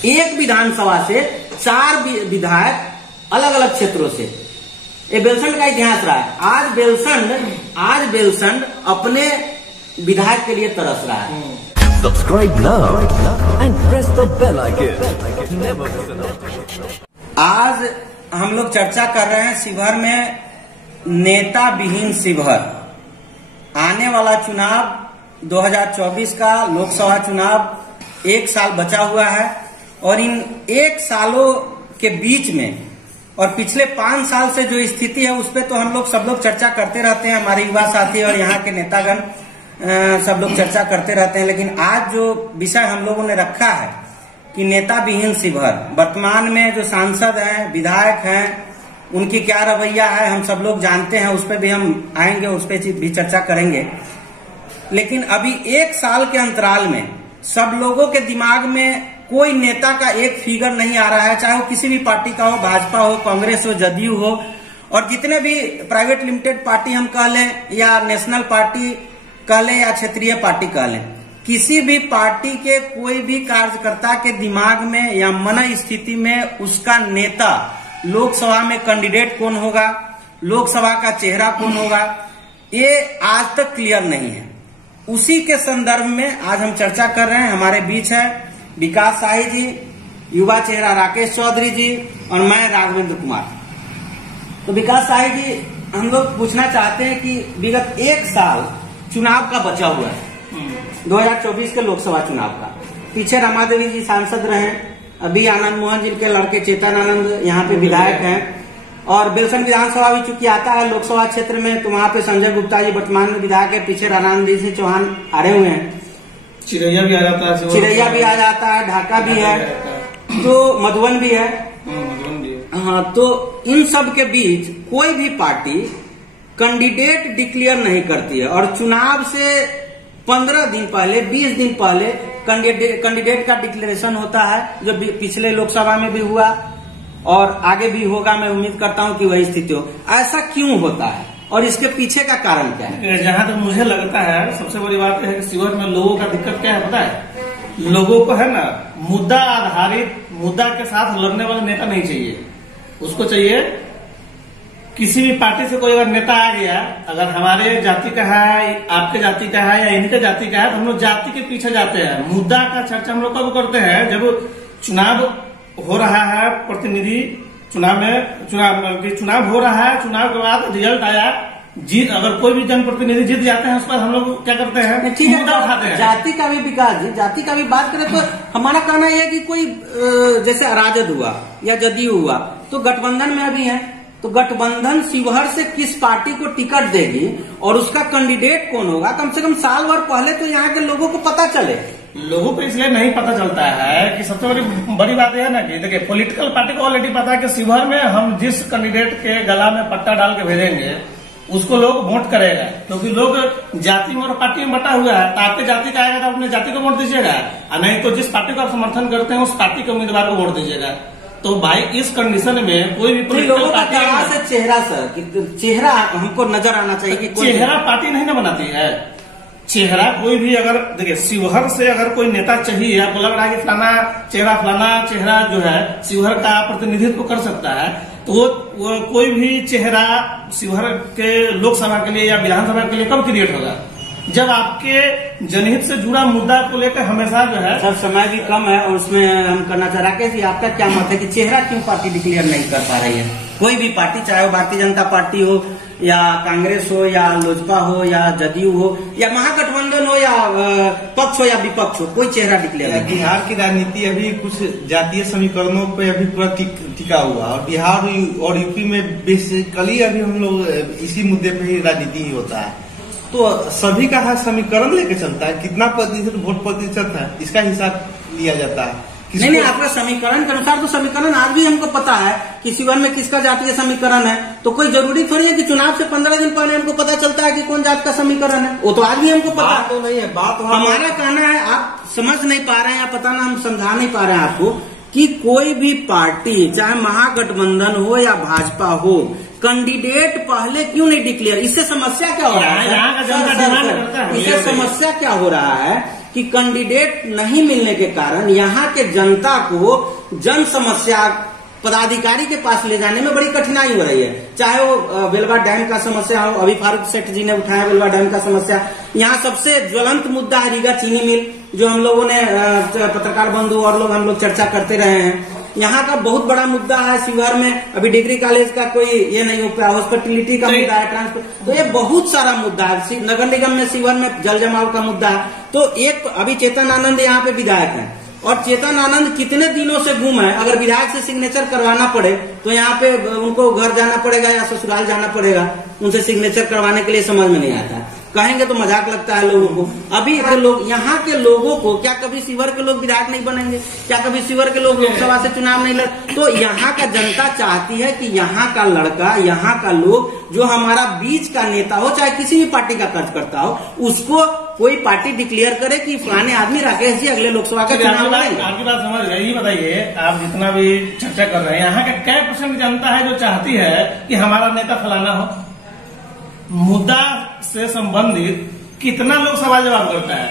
एक विधानसभा से 4 विधायक अलग अलग क्षेत्रों से। ये बेलसंड का इतिहास रहा है। आज बेलसंड अपने विधायक के लिए तरस रहा है। Subscribe now and press the bell icon. Never miss an update. आज हम लोग चर्चा कर रहे हैं शिवहर में नेता विहीन शिवहर। आने वाला चुनाव 2024 का लोकसभा चुनाव 1 साल बचा हुआ है और इन 1 सालों के बीच में और पिछले 5 साल से जो स्थिति है उस पर तो हम लोग सब लोग चर्चा करते रहते हैं, हमारे युवा साथी और यहाँ के नेतागण सब लोग चर्चा करते रहते हैं। लेकिन आज जो विषय हम लोगों ने रखा है कि नेता विहीन शिवहर, वर्तमान में जो सांसद हैं, विधायक हैं, उनकी क्या रवैया है हम सब लोग जानते हैं, उस पर भी हम आएंगे, उस पर भी चर्चा करेंगे। लेकिन अभी 1 साल के अंतराल में सब लोगों के दिमाग में कोई नेता का एक फिगर नहीं आ रहा है, चाहे वो किसी भी पार्टी का हो, भाजपा हो, कांग्रेस हो, जदयू हो, और जितने भी प्राइवेट लिमिटेड पार्टी हम कह लें या नेशनल पार्टी कह लें या क्षेत्रीय पार्टी कह लें, किसी भी पार्टी के कोई भी कार्यकर्ता के दिमाग में या मन स्थिति में उसका नेता लोकसभा में कैंडिडेट कौन होगा, लोकसभा का चेहरा कौन होगा, ये आज तक क्लियर नहीं है। उसी के संदर्भ में आज हम चर्चा कर रहे हैं। हमारे बीच है विकास शाही जी, युवा चेहरा राकेश चौधरी जी और मैं राघवेंद्र कुमार। तो विकास शाही जी, हम लोग पूछना चाहते हैं कि विगत 1 साल चुनाव का बचा हुआ है, 2024 के लोकसभा चुनाव का। पीछे रमादेवी जी सांसद रहे, अभी आनंद मोहन जी के लड़के चेतन आनंद यहाँ पे विधायक हैं, और बेलसंड विधानसभा भी चूंकि आता है लोकसभा क्षेत्र में, तो वहाँ पे संजय गुप्ता जी वर्तमान में विधायक है, पीछे रानानंद सिंह चौहान हारे हुए हैं, चिरैया भी आ जाता है, ढाका भी है, तो मधुबन भी है। हाँ, तो इन सब के बीच कोई भी पार्टी कैंडिडेट डिक्लेयर नहीं करती है और चुनाव से 15 दिन पहले, 20 दिन पहले कैंडिडेट का डिक्लेरेशन होता है, जो पिछले लोकसभा में भी हुआ और आगे भी होगा। मैं उम्मीद करता हूं कि वही स्थिति हो। ऐसा क्यों होता है और इसके पीछे का कारण क्या है? जहां तक मुझे लगता है सबसे बड़ी बात है कि शिवहर में लोगों का दिक्कत क्या है पता है? लोगों को है ना, मुद्दा आधारित, मुद्दा के साथ लड़ने वाला नेता नहीं चाहिए। उसको चाहिए किसी भी पार्टी से कोई अगर नेता आ गया, अगर हमारे जाति का है, आपके जाति का है या इनके जाति का है, तो हम लोग जाति के पीछे जाते हैं। मुद्दा का चर्चा हम लोग कब करते हैं? जब चुनाव हो रहा है, प्रतिनिधि चुनाव हो रहा है, चुनाव के बाद रिजल्ट आया, जीत, अगर कोई भी जनप्रतिनिधि जीत जाते हैं उस पर हम लोग क्या करते हैं? ठीक है, मुद्दा उठाते हैं। जाति का भी विकास जी, जाति का भी बात करें तो हमारा कहना यह है कि कोई जैसे राजद हुआ या जदयू हुआ तो गठबंधन में अभी है, तो गठबंधन शिवहर से किस पार्टी को टिकट देगी और उसका कैंडिडेट कौन होगा, कम से कम साल भर पहले तो यहाँ के लोगों को पता चले। लोगों को इसलिए नहीं पता चलता है कि सबसे बड़ी बात यह है ना कि देखिए, पॉलिटिकल पार्टी को ऑलरेडी पता है कि शिवहर में हम जिस कैंडिडेट के गला में पट्टा डाल के भेजेंगे उसको लोग वोट करेगा, क्योंकि लोग जाति में और पार्टी में बटा हुआ है। तो आपके जाति का आएगा तो अपने जाति को वोट दीजिएगा, और नहीं तो जिस पार्टी को आप समर्थन करते हैं उस पार्टी के उम्मीदवार को वोट दीजिएगा। तो भाई इस कंडीशन में कोई भी लोगों का से चेहरा, सर चेहरा हमको नजर आना चाहिए कि चेहरा पार्टी नहीं ना बनाती है। चेहरा कोई भी, अगर देखिए शिवहर से अगर कोई नेता चाहिए, आपको लग रहा है कि फलाना चेहरा जो है शिवहर का प्रतिनिधित्व कर सकता है, तो वो कोई भी चेहरा शिवहर के लोकसभा के लिए या विधानसभा के लिए कब क्रिएट होगा? जब आपके जनहित से जुड़ा मुद्दा को लेकर हमेशा जो है। सर समय भी कम है और उसमें हम करना चाह रहे हैं, आपका क्या मत है कि चेहरा क्यों पार्टी डिक्लेयर नहीं कर पा रही है? कोई भी पार्टी, चाहे वो भारतीय जनता पार्टी हो या कांग्रेस हो या लोजपा हो या जदयू हो या महागठबंधन हो या पक्ष हो या विपक्ष हो, कोई चेहरा डिक्लेयर नहीं। बिहार की राजनीति अभी कुछ जातीय समीकरणों पे अभी पूरा टिका हुआ, और बिहार और यूपी में बेसिकली अभी हम लोग इसी मुद्दे पे ही राजनीति ही होता है। तो सभी का समीकरण लेके चलता है, कितना प्रतिशत वोट प्रतिशत है इसका हिसाब लिया जाता है। नहीं, आपका समीकरण के अनुसार तो समीकरण आज भी हमको पता है कि शिवहर में किसका जातीय समीकरण है, तो कोई जरूरी थोड़ी है कि चुनाव से 15 दिन पहले हमको पता चलता है कि कौन जात का समीकरण है। वो तो आज भी हमको पता तो नहीं है। बात हमारा कहना है, आप समझ नहीं पा रहे हैं या पता ना हम समझा नहीं पा रहे हैं आपको कि कोई भी पार्टी, चाहे महागठबंधन हो या भाजपा हो, कैंडिडेट पहले क्यों नहीं डिक्लेयर? इससे समस्या क्या हो रहा है? इससे समस्या क्या हो रहा है कि कैंडिडेट नहीं मिलने के कारण यहाँ के जनता को जन समस्या पदाधिकारी के पास ले जाने में बड़ी कठिनाई हो रही है। चाहे वो बेलवा डैम का समस्या हो, अभी फारूक सेठ जी ने उठाया बेलवा डैम का समस्या। यहाँ सबसे ज्वलंत मुद्दा है रीगा चीनी मिल, जो हम लोगों ने पत्रकार बंधु और लोग हम लोग चर्चा करते रहे हैं। यहाँ का बहुत बड़ा मुद्दा है शिवहर में अभी डिग्री कॉलेज का कोई ये नहीं हो पाया, हॉस्पिटलिटी का मुद्दा है, ट्रांसपोर्ट, तो ये बहुत सारा मुद्दा है। नगर निगम में शिवहर में जल जमाव का मुद्दा है। तो एक अभी चेतन आनंद यहाँ पे विधायक है और चेतन आनंद कितने दिनों से गुम है। अगर विधायक से सिग्नेचर करवाना पड़े तो यहाँ पे उनको घर जाना पड़ेगा या ससुराल जाना पड़ेगा उनसे सिग्नेचर करवाने के लिए, समझ में नहीं आता। कहेंगे तो मजाक लगता है लोगों को। अभी के लोग यहाँ के लोगों को, क्या कभी शिवहर के लोग विधायक नहीं बनेंगे? क्या कभी शिवहर के लोग लोकसभा से चुनाव नहीं लड़? तो यहाँ का जनता चाहती है कि यहाँ का लड़का, यहाँ का लोग जो हमारा बीच का नेता हो, चाहे किसी भी पार्टी का कार्यकर्ता हो, उसको कोई पार्टी डिक्लेयर करे कि फलाने आदमी राकेश जी अगले लोकसभा का चुनाव लड़ेंगे। आपकी बात समझ गए। ये बताइए, आप जितना भी चर्चा कर रहे हैं, यहाँ का क्या % जनता है जो चाहती है कि हमारा नेता फलाना हो? मुद्दा से संबंधित कितना लोग सवाल जवाब करता है?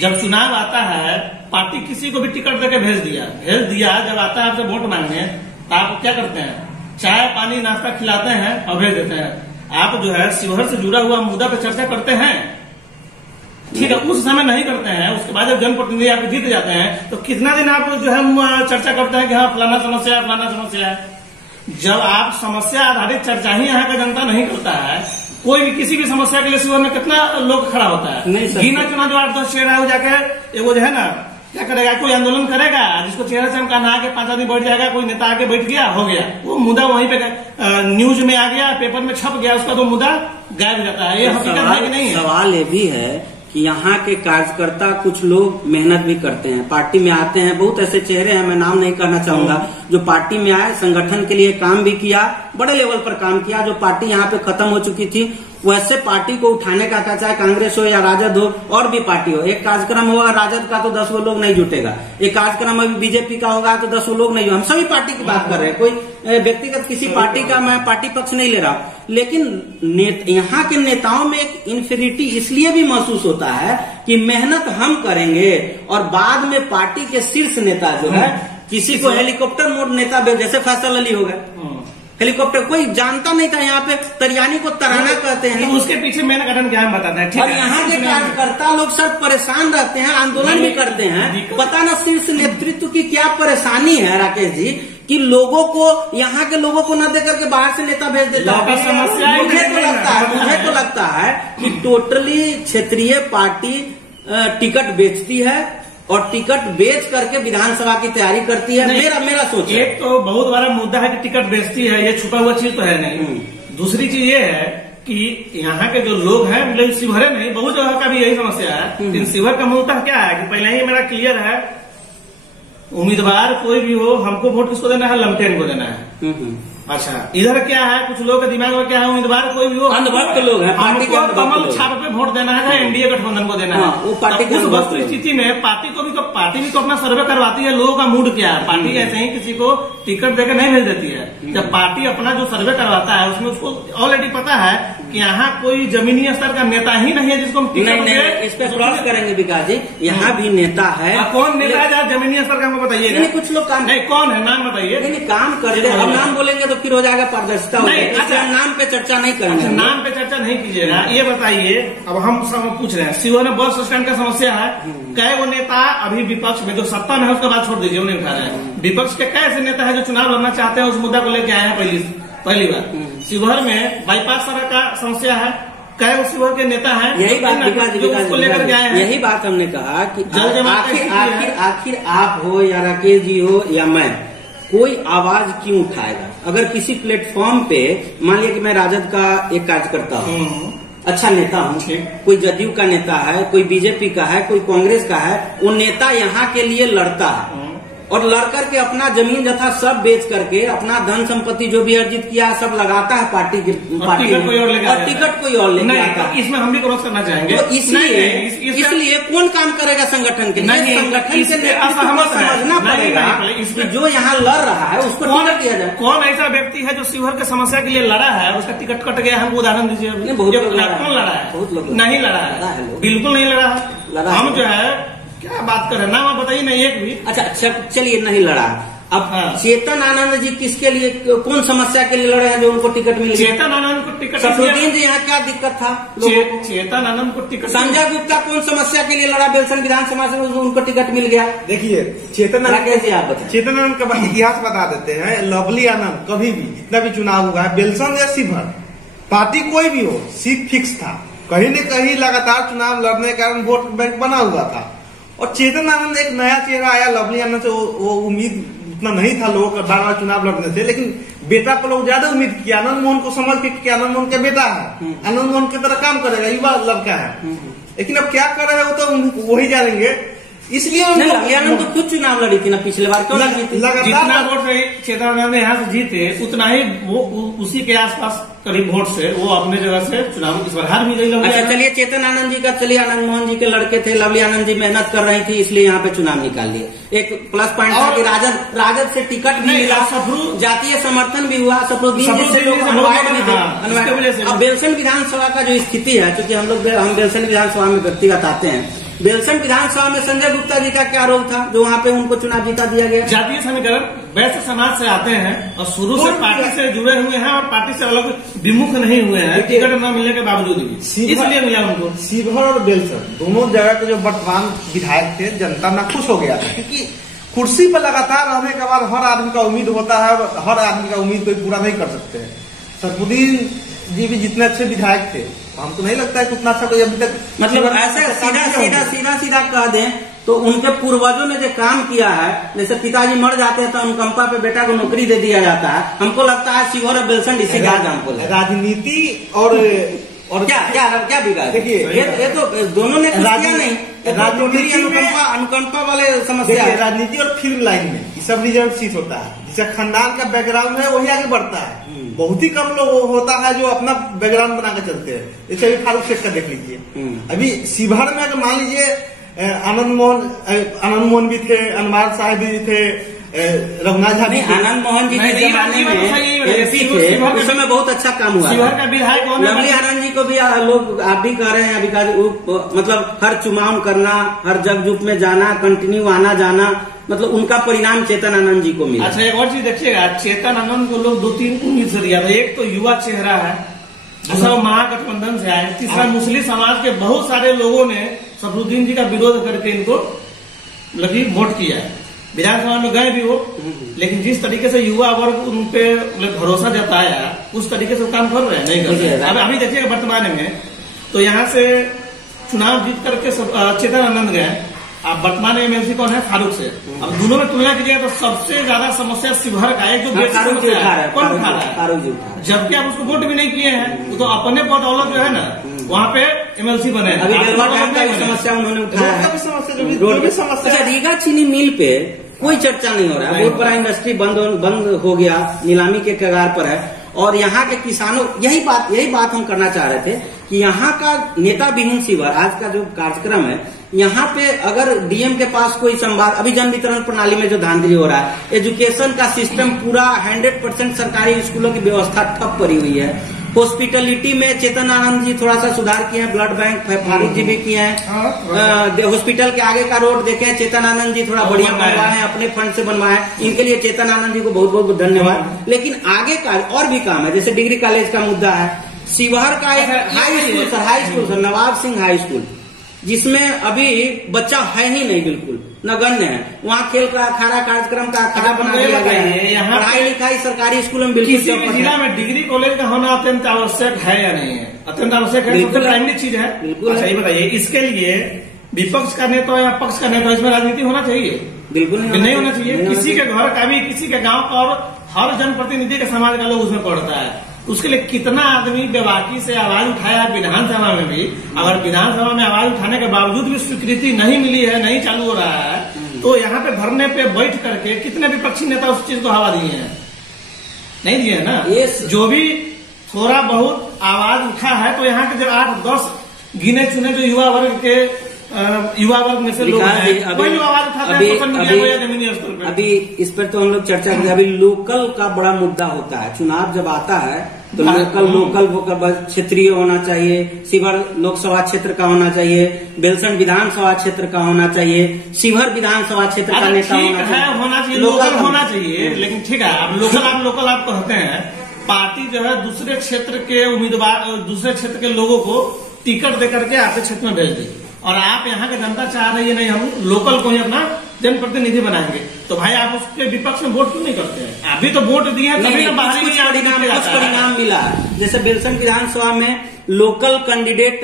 जब चुनाव आता है, पार्टी किसी को भी टिकट देके भेज दिया, जब आता है आपसे वोट मांगने, तो आप क्या करते हैं? चाय पानी नाश्ता खिलाते हैं और भेज देते हैं। आप जो है शिवहर से जुड़ा हुआ मुद्दा पर चर्चा करते हैं, ठीक है, उस समय नहीं करते हैं। उसके बाद जब जनप्रतिनिधि आप जीत जाते हैं तो कितना दिन आप जो है चर्चा करते हैं कि हाँ फलाना समस्या है। जब आप समस्या आधारित चर्चा ही यहाँ का जनता नहीं करता है, कोई भी किसी भी समस्या के लिए शिवहर में कितना लोग खड़ा होता है? गिना चुना जो 8-10 चेहरा हो जाके वो जो है ना क्या करेगा, कोई आंदोलन करेगा जिसको चेहरा से हम कहना आके 5 आदमी बैठ जाएगा, कोई नेता आके बैठ गया, हो गया वो मुद्दा, वहीं पे न्यूज में आ गया, पेपर में छप गया, उसका तो मुद्दा गायब हो जाता है। ये हकीकत है कि नहीं? सवाल ये भी है कि यहाँ के कार्यकर्ता कुछ लोग मेहनत भी करते हैं, पार्टी में आते हैं। बहुत ऐसे चेहरे हैं, मैं नाम नहीं करना चाहूंगा, जो पार्टी में आए, संगठन के लिए काम भी किया, बड़े लेवल पर काम किया। जो पार्टी यहाँ पे खत्म हो चुकी थी, वैसे पार्टी को उठाने का था, चाहे कांग्रेस हो या राजद हो और भी पार्टी हो। एक कार्यक्रम होगा राजद का तो 10 वो लोग नहीं जुटेगा, एक कार्यक्रम अभी बीजेपी का होगा तो 10 वो लोग नहीं। हम सभी पार्टी की बात कर रहे हैं, कोई व्यक्तिगत किसी पार्टी का मैं पार्टी पक्ष नहीं ले रहा। लेकिन यहाँ के नेताओं में एक इन्फिनिटी इसलिए भी महसूस होता है कि मेहनत हम करेंगे और बाद में पार्टी के शीर्ष नेता जो है, किसी को हेलीकॉप्टर मोड नेता, जैसे फैसल अली हो गए, हेलीकॉप्टर कोई जानता नहीं था। यहाँ पे तरियानी को तराना कहते हैं, तो उसके पीछे मैंने कारण क्या बताता है। और यहाँ के कार्यकर्ता लोग सब परेशान रहते हैं, आंदोलन भी करते हैं। पता ना शीर्ष नेतृत्व की क्या परेशानी है राकेश जी, कि लोगों को, यहाँ के लोगों को न देकर के बाहर से नेता भेज देता है। मुझे तो लगता है कि टोटली क्षेत्रीय पार्टी टिकट बेचती है और टिकट बेच करके विधानसभा की तैयारी करती है। मेरा सोच है। एक तो बहुत बड़ा मुद्दा है कि टिकट बेचती है, ये छुपा हुआ चीज तो है नहीं। दूसरी चीज ये है कि यहाँ के जो लोग हैं, मतलब शिवहर नहीं, बहुत जगह का भी यही समस्या है। लेकिन शिवहर का मुद्दा क्या है कि पहले ही मेरा क्लियर है, उम्मीदवार कोई भी हो, हमको वोट किसको देना है? लमटेन को देना है। अच्छा, इधर क्या है, कुछ लोग के दिमाग में क्या है, उम्मीदवार कोई भी हो, अंधभक्त लोग हैं, पार्टी के कमल छाप पे वोट देना है, एनडीए गठबंधन को देना है। वो पार्टी की वस्तु स्थिति में पार्टी भी तो अपना सर्वे करवाती है, लोगों का मूड क्या है। पार्टी ऐसे ही किसी को टिकट देकर नहीं भेज देती है। जब पार्टी अपना जो सर्वे करवाता है, उसमें उसको ऑलरेडी पता है कि यहाँ कोई जमीनी स्तर का नेता ही नहीं है जिसको हम टिकट नहीं, इस पे क्रॉस करेंगे विकास जी। यहाँ भी नेता है। कौन नेता है जहाँ जमीनी स्तर का हमको बताइए? कुछ लोग काम नहीं, कौन है, नाम बताइए। नहीं, काम कर ले, हम नाम बोलेंगे तो फिर हो जाएगा पारदर्शिता। अच्छा, नाम पे चर्चा नहीं करेंगे। नाम पे चर्चा नहीं कीजिएगा। ये बताइए, अब हम पूछ रहे हैं, शिवहर में बस स्टैंड का समस्या है। कई वो नेता अभी विपक्ष में, जो सत्ता में है उसके बाद छोड़ दीजिए, वो नहीं उठा रहे हैं। विपक्ष के कैसे नेता है जो चुनाव लड़ना चाहते हैं, उस मुद्दा को लेके आए हैं पहली बार। शिवहर में बाईपास सड़क का समस्या है, कई वो शिवहर के नेता हैं, यही बात उसको लेकर के आए हैं। यही बात हमने कहा कि आखिर आप हो या राकेश जी हो या मैं, कोई आवाज क्यों उठाएगा? अगर किसी प्लेटफॉर्म पे, मान लिया कि मैं राजद का एक कार्यकर्ता हूँ, अच्छा नेता हूँ, कोई जदयू का नेता है, कोई बीजेपी का है, कोई कांग्रेस का है, वो नेता यहाँ के लिए लड़ता है और लड़ करके अपना जमीन जथा सब बेच करके अपना धन संपत्ति जो भी अर्जित किया सब लगाता है पार्टी में, और टिकट कोई और लेके आता है। इसमें हम भी क्रॉस करना चाहेंगे। तो इसलिए कौन काम करेगा संगठन के लिए? संगठन के समझना पड़ेगा कि जो यहाँ लड़ रहा है उसको टिकट दिया जाए। कौन ऐसा व्यक्ति है जो शिवहर की समस्या के लिए लड़ा है और उसका टिकट कट गया? हमको उदाहरण दीजिए। कौन लड़ा है? बहुत लोग नहीं लड़ा है, बिल्कुल नहीं लड़ा है। लड़ा हम जो है क्या बात कर रहे हैं, नाम आप बताइए नहीं एक भी। अच्छा चलिए, नहीं लड़ा। अब हाँ। चेतन आनंद जी किसके लिए, कौन समस्या के लिए लड़े हैं जो उनको टिकट मिल गया? चेतन आनंद को टिकट, सफरुद्दीन जी यहाँ क्या दिक्कत था लोगों को? चेतन आनंद को टिकट, संजय गुप्ता कौन समस्या के लिए लड़ा बेलसन विधानसभा से, उनको टिकट मिल गया? देखिए चेतन राकेश जी आप बताएं। चेतन आनंद का इतिहास बता देते हैं। लवली आनंद कभी भी जितना भी चुनाव हुआ है, बेलसन या शिवहर, पार्टी कोई भी हो, सीट फिक्स था। कहीं न कहीं लगातार चुनाव लड़ने के कारण वोट बैंक बना हुआ था। और चेतन आनंद एक नया चेहरा आया, लवली आनंद से वो उम्मीद उतना नहीं था लोगों का बार बार चुनाव लड़ने से, लेकिन बेटा पर लोग ज्यादा उम्मीद किया। आनंद मोहन को समझ के कि आनंद मोहन का बेटा है, आनंद मोहन की तरह काम करेगा, युवा लड़का है। लेकिन अब क्या कर रहे हैं वो तो वही जानेंगे। इसलिए लवली आनंद तो खुद चुनाव लड़ी थी ना पिछले बार, क्यों नहीं जीती? जितना वोट से चेतन आनंद यहाँ से जीते उतना ही वो उसी के आसपास करीब वोट से वो अपने जगह से चुनाव इस बार हार भी गई। अच्छा चलिए, चेतन आनंद जी का, चलिए आनंद मोहन जी के लड़के थे, लवली आनंद जी मेहनत कर रही थी इसलिए यहाँ पे चुनाव निकाल लिए। एक प्लस पॉइंट था कि राजद से टिकट भी मिला, जातीय समर्थन भी हुआ, सफरुद्दीन जी से लोग अनवाइड भी थे। अब बेलसन विधानसभा का जो स्थिति है, क्योंकि हम बेलसन विधानसभा में व्यक्तिगत आते हैं, बेलसन विधानसभा में संजय गुप्ता जी का क्या रोल था जो वहाँ पे उनको चुनाव जीता दिया गया? जातीय समीकरण, वैश्य समाज से आते हैं और शुरू से पार्टी से जुड़े हुए हैं और पार्टी से अलग विमुख नहीं हुए हैं, टिकट न मिलने के बावजूद भी, इसलिए मिला उनको। शिवहर और बेलसन दोनों जगह के जो वर्तमान विधायक थे, जनता नाखुश हो गया था, क्योंकि कुर्सी पर लगातार रहने के बाद हर आदमी का उम्मीद होता है, हर आदमी का उम्मीद कोई पूरा नहीं कर सकते हैं। सफरुद्दीन जी भी जितने अच्छे विधायक थे, हमको नहीं लगता है उतना अच्छा कोई अभी तक, मतलब ऐसे सीधा कह दें तो उनके पूर्वजों ने जो काम किया है, जैसे पिताजी मर जाते हैं तो अनुकंपा पे बेटा को नौकरी दे दिया जाता है, हमको लगता है शिवहर और बेलसन इसी राज्य हमको राजनीति और क्या बिगाड़? देखिए ये तो दोनों ने किया नहीं, राजनीति अनुकंपा वाले समस्या है। राजनीति और फिल्म लाइन में ये सब रिजर्व सीट होता है, जिसका खानदान का बैकग्राउंड है वही आगे बढ़ता है। बहुत ही कम लोग होता है जो अपना बैकग्राउंड बना के चलते हैं। जैसे अभी फारूक शेख का देख लीजिए, अभी शिवहर में अगर मान लीजिए आनंद मोहन भी थे, अनवार साहब भी थे, रघुनाथ झा भी, आनंद मोहन जी के जमाने में एमपी थे, उस समय बहुत अच्छा काम हुआ। शिवहर का विधायक लवली आनंद जी को भी लोग आप भी कह रहे हैं अभी, मतलब हर चुनाव करना, हर जग जुग में जाना, कंटिन्यू आना जाना, मतलब उनका परिणाम चेतन आनंद जी को मिला। अच्छा एक और चीज देखिएगा, चेतन आनंद को लोग 2-3 उम्मीद से दिया था। एक तो युवा चेहरा है, दूसरा महागठबंधन से आए, तीसरा मुस्लिम समाज के बहुत सारे लोगों ने सफरुद्दीन जी का विरोध करके इनको लगी वोट किया है। विधानसभा में गए भी हो, लेकिन जिस तरीके से युवा वर्ग उन पे भरोसा जताया उस तरीके से काम कर रहे हैं, नहीं कर रहे हैं। अभी देखिएगा वर्तमान में तो यहाँ से चुनाव जीत करके चेतन आनंद गए, अब वर्तमान में एमएलसी कौन है? फारूक से। अब दोनों में तुलना कीजिएगा तो सबसे ज्यादा समस्या शिवहर का है, जो कौन उठा रहा है, जबकि आप उसको वोट भी नहीं किए हैं, तो अपने बदौलत जो है ना वहाँ पे एमएलसी बने। समस्या उन्होंने उठाया। अच्छा, रीगा चीनी मिल पे कोई चर्चा नहीं हो रहा है, बहुत बड़ा इंडस्ट्री बंद हो गया, नीलामी के कगार पर है, और यहाँ के किसानों, यही बात हम करना चाह रहे थे कि यहाँ का नेता विहीन शिवहर, आज का जो कार्यक्रम है, यहाँ पे अगर डीएम के पास कोई संवाद, अभी जन वितरण प्रणाली में जो धांधली हो रहा है, एजुकेशन का सिस्टम पूरा 100% सरकारी स्कूलों की व्यवस्था ठप पड़ी हुई है। हॉस्पिटलिटी में चेतन आनंद जी थोड़ा सा सुधार किए हैं, ब्लड बैंक फारूक जी भी किए हैं, हॉस्पिटल के आगे का रोड देखे चेतन आनंद जी थोड़ा बढ़िया बनवाए हैं, अपने फंड से बनवाए, इनके लिए चेतन आनंद जी को बहुत बहुत धन्यवाद। लेकिन आगे का और भी काम है, जैसे डिग्री कॉलेज का मुद्दा है, शिवहर का एक हाई स्कूल सर, नवाब सिंह हाई स्कूल, जिसमें अभी बच्चा है ही नहीं, बिल्कुल नगण्य है। वहाँ खेल का अखाड़ा कार्यक्रम का अखाड़ा बना दिया गया है। यहाँ पढ़ाई लिखाई सरकारी स्कूलों में बिल्कुल किसी भी जिला में डिग्री कॉलेज का होना अत्यंत आवश्यक है या नहीं है? अत्यंत आवश्यक है, सबसे प्राइमरी चीज है। बिल्कुल। अच्छा ये बताइए, इसके लिए विपक्ष का नेता या पक्ष का नेता, इसमें राजनीति होना चाहिए? बिल्कुल नहीं होना चाहिए। किसी के घर का भी, किसी के गाँव का, और हर जनप्रतिनिधि के समाज का लोग उसमें पढ़ता है। उसके लिए कितना आदमी बेबाकी से आवाज उठाया है विधानसभा में भी, अगर विधानसभा में आवाज उठाने के बावजूद भी स्वीकृति नहीं मिली है, नहीं चालू हो रहा है, तो यहाँ पे धरने पे बैठ करके कितने विपक्षी नेता उस चीज को हवा दिए हैं? नहीं दिए है ना। जो भी थोड़ा बहुत आवाज उठा है, तो यहाँ के जो 8-10 गिने चुने जो युवा वर्ग के युवा वर्ग में से लोग हैं, कोई भी आवाज उठाते हैं सोशल मीडिया को या जमीनी स्तर पर। अभी इस पर तो हम लोग चर्चा करें। अभी लोकल का बड़ा मुद्दा होता है, चुनाव जब आता है तो लोकल वो क्षेत्रीय होना चाहिए, शिवहर लोकसभा क्षेत्र का होना चाहिए, बेलसंड विधानसभा क्षेत्र का होना चाहिए, शिवहर विधानसभा क्षेत्र का नेता होना चाहिए, लोकल होना चाहिए। लेकिन ठीक है, आप लोकल आप कहते हैं, पार्टी जो है दूसरे क्षेत्र के उम्मीदवार, दूसरे क्षेत्र के लोगों को टिकट दे करके आपके क्षेत्र में भेज दी, और आप यहाँ की जनता चाह रही है नहीं हम लोकल को ही अपना जनप्रतिनिधि बनाएंगे, तो भाई आप उसके विपक्ष में वोट क्यों नहीं करते हैं? अभी तो वोट दिए हैं, तभी तो बाहरी कुछ परिणाम मिला है। जैसे बेलसंड विधानसभा में लोकल कैंडिडेट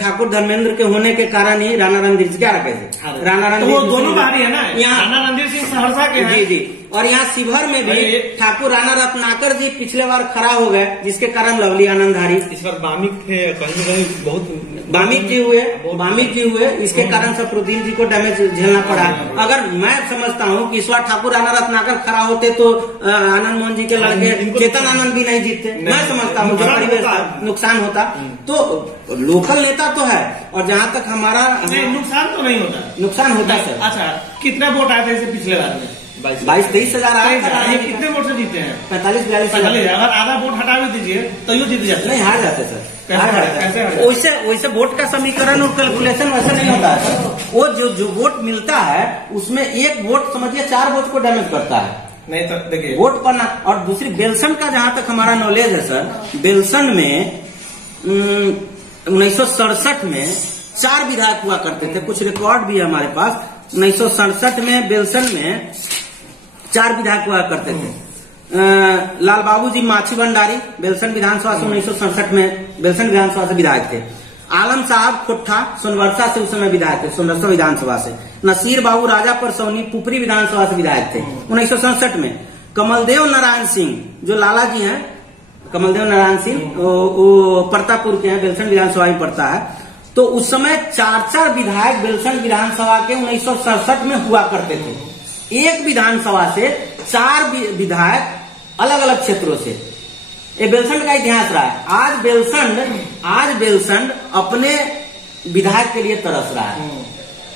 ठाकुर धर्मेंद्र के होने के कारण ही राणा रणधीर क्या रखे थे, राणा रणधीर, वो दोनों बाहरी है ना, यहाँ राणा रणधीर सिंह सहरसा के हैं। जी, और यहाँ शिवहर में भी ठाकुर राणा रत्नाकर जी पिछले बार खड़ा हो गए, जिसके कारण लवली आनंदधारी इस बार बामिक थे, कहीं कहीं बहुत बामिक जी हुए, इसके कारण सफरुद्दीन जी को डैमेज झेलना पड़ा। अगर मैं समझता हूँ कि इस बार ठाकुर राणा रत्नाकर खड़ा होते तो आनंद मोहन जी के लड़के चेतन आनंद भी नहीं जीतते, मैं समझता हूँ परिवेश नुकसान होता। तो लोकल नेता तो है, और जहाँ तक हमारा नुकसान तो नहीं होता, नुकसान होता है सर। अच्छा, कितने वोट आए थे इसे पिछले बार में? 22-23 हजार आए थे। कितने वोट से जीते हैं? 45-42 अगर आधा वोट हटा भी दीजिए तो यूँ जीत जाते? नहीं, हार जाते सर। वैसे वोट का समीकरण और कैलकुलेशन वैसे नहीं होता है। वो जो वोट मिलता है उसमें एक वोट समझिए 4 वोट को डैमेज करता है। नहीं तो देखिए वोट पड़ना। और दूसरी बेलसंड का जहां तक हमारा नॉलेज है सर, बेलसंड में 1967 में 4 विधायक हुआ करते थे, कुछ रिकॉर्ड भी है हमारे पास। 1967 में बेलसंड में 4 विधायक हुआ करते थे। लाल बाबू जी माछी भंडारी बेलसंड विधानसभा से 1967 में बेलसंड विधानसभा से विधायक थे। आलम साहब खोट्ठा सोनवर्षा से उस समय विधायक थे, सोनवर्षा विधानसभा से। नसीर बाबू राजा परसौनी पुपरी विधानसभा से विधायक थे 1967 में। कमलदेव नारायण सिंह जो लाला जी हैं, कमलदेव नारायण सिंह वो परतापुर के हैं, बेलसंड विधानसभा में पड़ता है। तो उस समय 4 विधायक बेलसंड विधानसभा के 1967 में हुआ करते थे। एक विधानसभा से 4 विधायक अलग अलग क्षेत्रों से। ये बेलसंड का इतिहास रहा है। आज बेलसंड अपने विधायक के लिए तरस रहा है।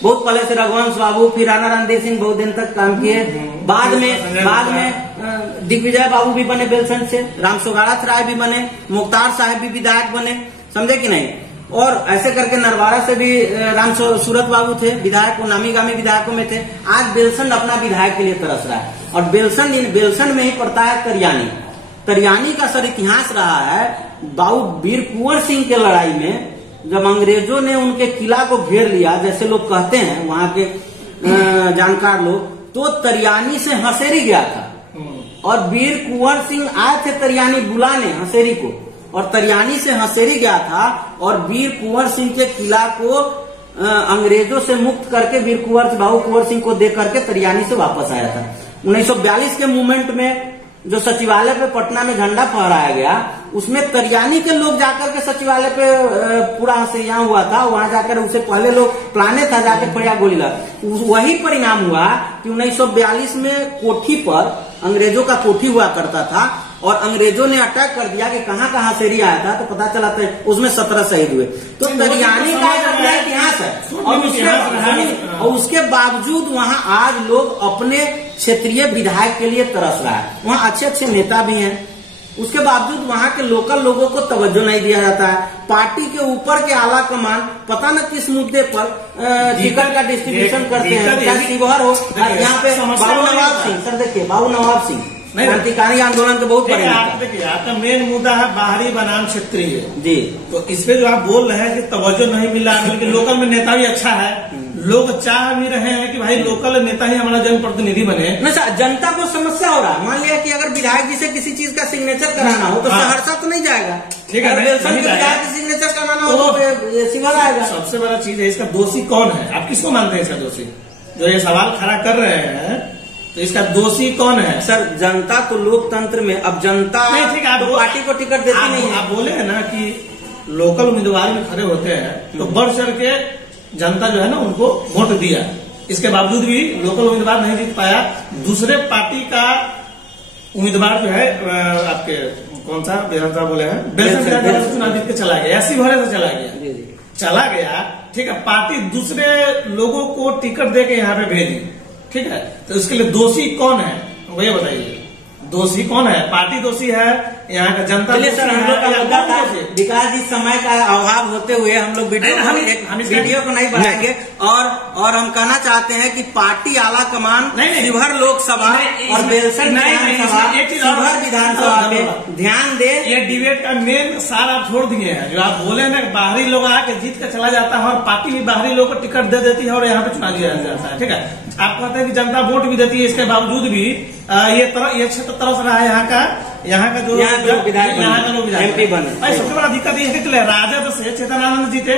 बहुत पहले से रघुवंश बाबू, फिर राणा रणधीर सिंह बहुत दिन तक काम किए। बाद में दिग्विजय बाबू भी बने बेलसंड से, राम सुगाड़ाथ राय भी बने, मुख्तार साहब भी विधायक बने, समझे कि नहीं। और ऐसे करके नरवाड़ा से भी राम सूरत बाबू थे विधायक, वो नामी गामी विधायकों में थे। आज बेलसंड अपना विधायक के लिए तरस रहा है। और बेलसंड में ही पड़ता है तरियानी का सर इतिहास रहा है। बाबू वीर कुंवर सिंह के लड़ाई में जब अंग्रेजों ने उनके किला को घेर लिया, जैसे लोग कहते हैं वहां के जानकार लोग, तो तरियानी से हसेरी गया था और वीर कुंवर सिंह आए थे तरियानी बुलाने हसेरी को, और तरियानी से हसेरी गया था और वीर कुंवर सिंह के किला को अंग्रेजों से मुक्त करके बाबू कुंवर सिंह को दे करके तरियानी से वापस आया था। 1942 के मूवमेंट में जो सचिवालय पे पटना में झंडा फहराया गया, उसमें तरियानी के लोग जाकर के सचिवालय पे पूरा हंसिया हुआ था। वहां जाकर उससे पहले लोग प्लाने था जाके फड़िया गोली लगा। वही परिणाम हुआ कि 1942 में कोठी पर अंग्रेजों का कोठी हुआ करता था और अंग्रेजों ने अटैक कर दिया कि कहाँ कहाँ हसेरी आया था, तो पता चला था उसमें 17 शहीद हुए। तो तरियानी का एक अपना इतिहास है और उसके बावजूद वहाँ आज लोग अपने क्षेत्रीय विधायक के लिए तरस रहा है। वहाँ अच्छे नेता भी हैं, उसके बावजूद वहाँ के लोकल लोगों को तवज्जो नहीं दिया जाता है। पार्टी के ऊपर के आला कमान पता न किस मुद्दे पर टिकट का डिस्ट्रीब्यूशन करते हैं। चाहे शिवहर हो, यहाँ पे बाबू नवाब सिंह, सर देखिए बाबू नवाब सिंह क्रांतिकारी आंदोलन के बहुत बड़े देखिए आपका मेन मुद्दा है बाहरी बनाम क्षेत्रीय जी। तो इसपे जो आप बोल रहे हैं कि तवज्जो नहीं मिला, बल्कि लोकल में नेता भी अच्छा है, लोग चाह भी रहे हैं कि भाई लोकल नेता ही हमारा जनप्रतिनिधि बने। नहीं सर, जनता को समस्या हो रहा है। मान लिया कि अगर विधायक जी से किसी चीज का सिग्नेचर कराना हो तो सहरसा तो नहीं जाएगा, ठीक है, विधायक की सिग्नेचर कराना हो तो शिवहर आएगा। सबसे बड़ा चीज है इसका दोषी कौन है? आप किसको मानते हैं इसका दोषी? जो ये सवाल खड़ा कर रहे हैं तो इसका दोषी कौन है? सर जनता तो लोकतंत्र में, अब जनता ठीक है, तो पार्टी को टिकट देती नहीं है। आप बोले हैं ना कि लोकल उम्मीदवार भी खड़े होते हैं तो बढ़ चढ़ के जनता जो है ना उनको वोट दिया, इसके बावजूद भी लोकल उम्मीदवार नहीं जीत पाया। दूसरे पार्टी का उम्मीदवार जो है आपके कौन सा विधानसभा बोले हैं बेलसंड चुनाव जीत के चला गया, शिवहर से चला गया, ठीक है, पार्टी दूसरे लोगों को टिकट दे के यहाँ पे भेजी, ठीक है, तो इसके लिए दोषी कौन है वो ये बताइए। दोषी कौन है? पार्टी दोषी है, यहाँ का जनता चलिए सर, हम लोग का मुद्दा था विकास जी, समय का अभाव होते हुए हम लोग वीडियो को नहीं बनाएंगे। और हम कहना चाहते हैं कि पार्टी आला कमान शिवहर लोकसभा और बेलसर शिवहर विधानसभा में ध्यान दे। ये डिबेट का मेन सार आप छोड़ दिए हैं। जो आप बोले ना, बाहरी लोग आके जीत कर चला जाता है और पार्टी भी बाहरी लोग को टिकट दे देती है और यहाँ पे चुनाव दिया जाता है, ठीक है। आप कहते हैं कि जनता वोट भी देती है, इसके बावजूद भी ये क्षेत्र तरस रहा है। यहाँ का जो लोग एमपी बने। सबसे बड़ा दिक्कत ये है कि राजद से चेतनानंद जीते,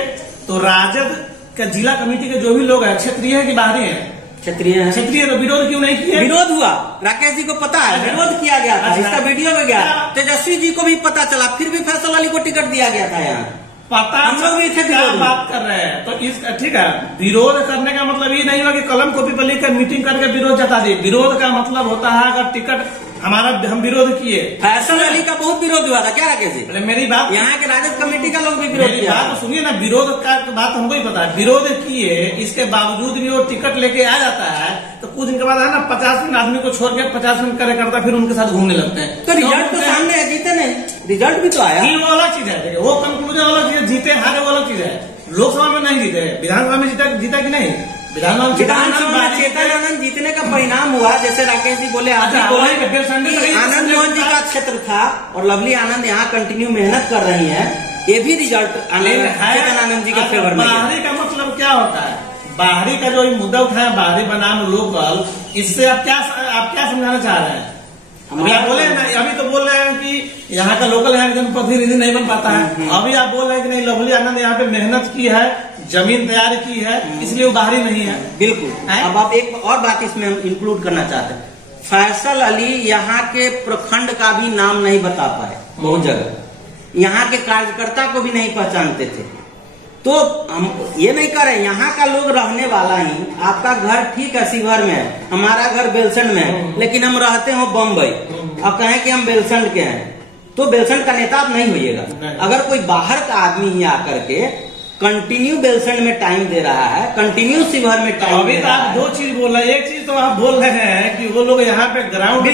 तो राजद का जिला कमेटी के जो भी लोग हैं क्षेत्रीय है कि बाहरी है? क्षेत्रीय है। क्षेत्रीय तो विरोध क्यों नहीं किया? विरोध हुआ, राकेश जी को पता है, विरोध किया गया था, इसका वीडियो में गया, तेजस्वी जी को भी पता चला, फिर भी फैसल अली को टिकट दिया गया था। यहाँ पता हम लोग भी क्या बात कर रहे हैं, तो इस ठीक है, विरोध करने का मतलब ये नहीं हुआ कि कलम कॉपी पर लिखकर मीटिंग करके विरोध जता दिए। विरोध का मतलब होता है अगर टिकट हम विरोध किए। फैसल अली का बहुत विरोध हुआ था क्या राकेश जी? मेरी बात, यहाँ के राजद कमेटी का लोग भी विरोध किया। बात सुनिए ना, विरोध का बात हमको ही पता है। विरोध किए, इसके बावजूद भी वो टिकट लेके आ जाता है, तो कुछ दिन के बाद है ना 50 मिनट आदमी को छोड़ के 50 मिनट कार्यकर्ता फिर उनके साथ घूमने लगते हैं। तो रिजल्ट तो सामने है, जीते नहीं, रिजल्ट भी तो आया। वो अलग चीज है, वो कंक्लूजन अलग चीज है, जीते हारे वो अलग चीज है। लोकसभा में नहीं जीते, विधानसभा में जीता कि नहीं? विधानसभा में चेतनानंद जीतने का परिणाम हुआ, जैसे राकेश जी बोले, आनंद मोहन जी का क्षेत्र था और लवली आनंद यहाँ कंटिन्यू मेहनत कर रही है, ये भी रिजल्ट चेतनानंद जी के फेवर में। बाहरी का मतलब क्या होता है? बाहरी का जो मुद्दा उठाया, बाहरी बनाम लोकल, इससे आप क्या समझाना चाह रहे हैं? अभी आप बोले ना, अभी तो बोल रहे हैं कि यहाँ का लोकल यहाँ जनप्रतिनिधि नहीं बन पाता है। अभी आप बोल रहे हैं कि नहीं, लवली आनंद यहाँ पे मेहनत की है, जमीन तैयार की है, इसलिए वो बाहरी नहीं है। बिल्कुल। अब आप एक और बात इसमें इंक्लूड करना चाहते हैं, फैसल अली यहाँ के प्रखंड का भी नाम नहीं बता पाए, बहुत जगह यहाँ के कार्यकर्ता को भी नहीं पहचानते थे। तो हम ये नहीं कर रहे, यहाँ का लोग रहने वाला ही, आपका घर ठीक है शिवहर में है, हमारा घर बेलसंड में है, लेकिन हम रहते हो बम्बई, अब कहें कि हम बेलसंड के हैं, तो बेलसंड का नेता आप नहीं होइएगा। अगर कोई बाहर का आदमी ही आकर के कंटिन्यू बेलसंड में टाइम दे रहा है, कंटिन्यू शिवहर में टाइम अभी दे तो रहा आप है। दो चीज बोल रहे हैं। एक चीज तो आप बोल रहे हैं कि वो लोग यहाँ पे ग्राउंड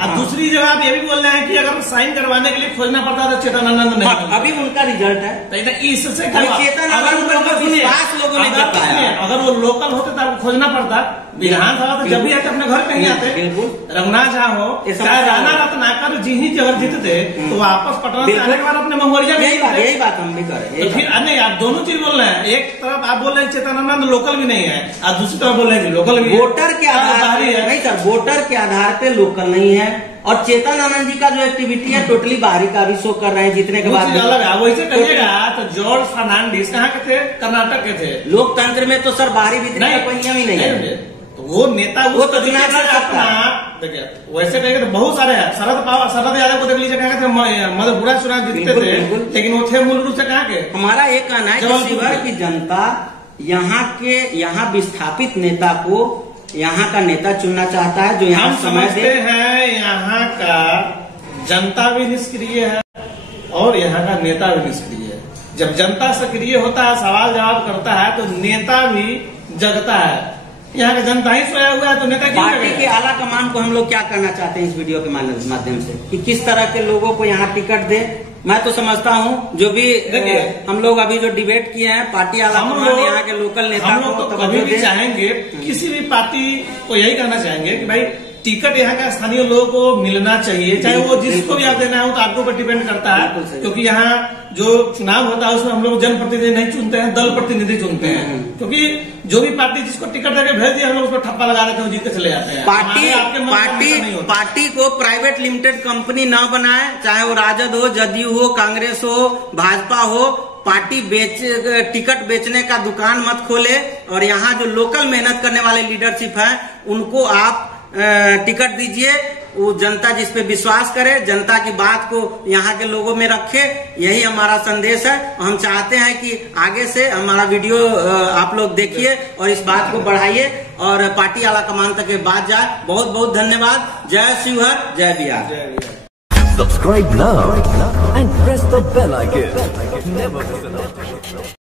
और दूसरी जगह आप ये भी बोल रहे हैं कि अगर साइन करवाने के लिए खोजना पड़ता था चेतनानंद नहीं। अभी उनका रिजल्ट है, इससे चेतनानंद पर विश्वास लोगों ने जताया। अगर वो लोकल होते तो खोजना पड़ता। विधानसभा तो जब भी आते अपने घर कहीं आते, रघुनाथ झा हो चाहे राणा रत्नाकर जी ही जगह जीतते तो वापस पटना से आने के बाद अपने मंगोरिया। यही बात हम भी करें। तो फिर नहीं, आप दोनों चीज बोल रहे हैं। एक तरफ आप बोल रहे हैं चेतनानंद लोकल भी नहीं है, और दूसरी तरफ बोल रहे हैं लोकल भी। वोटर के आधार पर नहीं सर, वोटर के आधार पे लोकल नहीं है। और चेतनानंद जी का जो एक्टिविटी है टोटली बाहरी का भी शो कर रहे हैं जीतने के बाद। अलग है, वैसे कहिएगा तो जॉर्ज फर्नांडिस कहाँ के थे? कर्नाटक के थे। लोकतंत्र में तो सर बाहरी भीतरी का पहिया भी नहीं है। तो वो नेता वो तो चुनाव लड़ सकता है। देखिए वैसे कहेंगे तो बहुत सारे हैं। शरद यादव को देख लीजिए, कहाँ थे? मधेपुरा चुनाव जीतते थे, लेकिन वो थे मूल रूप से कहाँ के? हमारा ये कहना है कि शिवहर की जनता यहाँ विस्थापित नेता को यहाँ का नेता चुनना चाहता है, जो यहाँ समझते हैं। यहाँ का जनता भी निष्क्रिय है और यहाँ का नेता भी निष्क्रिय है। जब जनता सक्रिय होता है, सवाल जवाब करता है, तो नेता भी जगता है। यहाँ का जनता ही सोया हुआ है, तो नेता क्यों? पार्टी के आला कमान को हम लोग क्या करना चाहते हैं इस वीडियो के माध्यम से, कि किस तरह के लोगों को यहाँ टिकट दे। मैं तो समझता हूँ जो भी हम लोग अभी जो डिबेट किए हैं, पार्टी आला कमान यहाँ के लोकल नेता को तो कभी भी चाहेंगे, किसी भी पार्टी को यही कहना चाहेंगे कि भाई टिकट यहाँ का स्थानीय लोगों को मिलना चाहिए, चाहे वो जिसको भी आप देना है, वो तो आपके ऊपर डिपेंड करता है। क्योंकि यहाँ जो चुनाव होता है उसमें हम लोग जनप्रतिनिधि नहीं चुनते हैं, दल प्रतिनिधि चुनते हैं। क्योंकि जो भी पार्टी जिसको टिकट देकर भेज दिया, हम लोग उस पर ठप्पा लगा देते हैं, जीत के चले जाते हैं। पार्टी को प्राइवेट लिमिटेड कंपनी ना बनाए, चाहे वो राजद हो, जदयू हो, कांग्रेस हो, भाजपा हो। पार्टी टिकट बेचने का दुकान मत खोले, और यहाँ जो लोकल मेहनत करने वाले लीडरशिप है उनको आप टिकट दीजिए। वो जनता जिस पे विश्वास करे, जनता की बात को यहाँ के लोगों में रखे, यही हमारा संदेश है। हम चाहते हैं कि आगे से हमारा वीडियो आप लोग देखिए और इस बात को बढ़ाइए और पार्टी आला कमान तक बात जाए। बहुत बहुत धन्यवाद। जय शिवहर, जय Bihar. Subscribe now and press the bell icon. Never miss an update.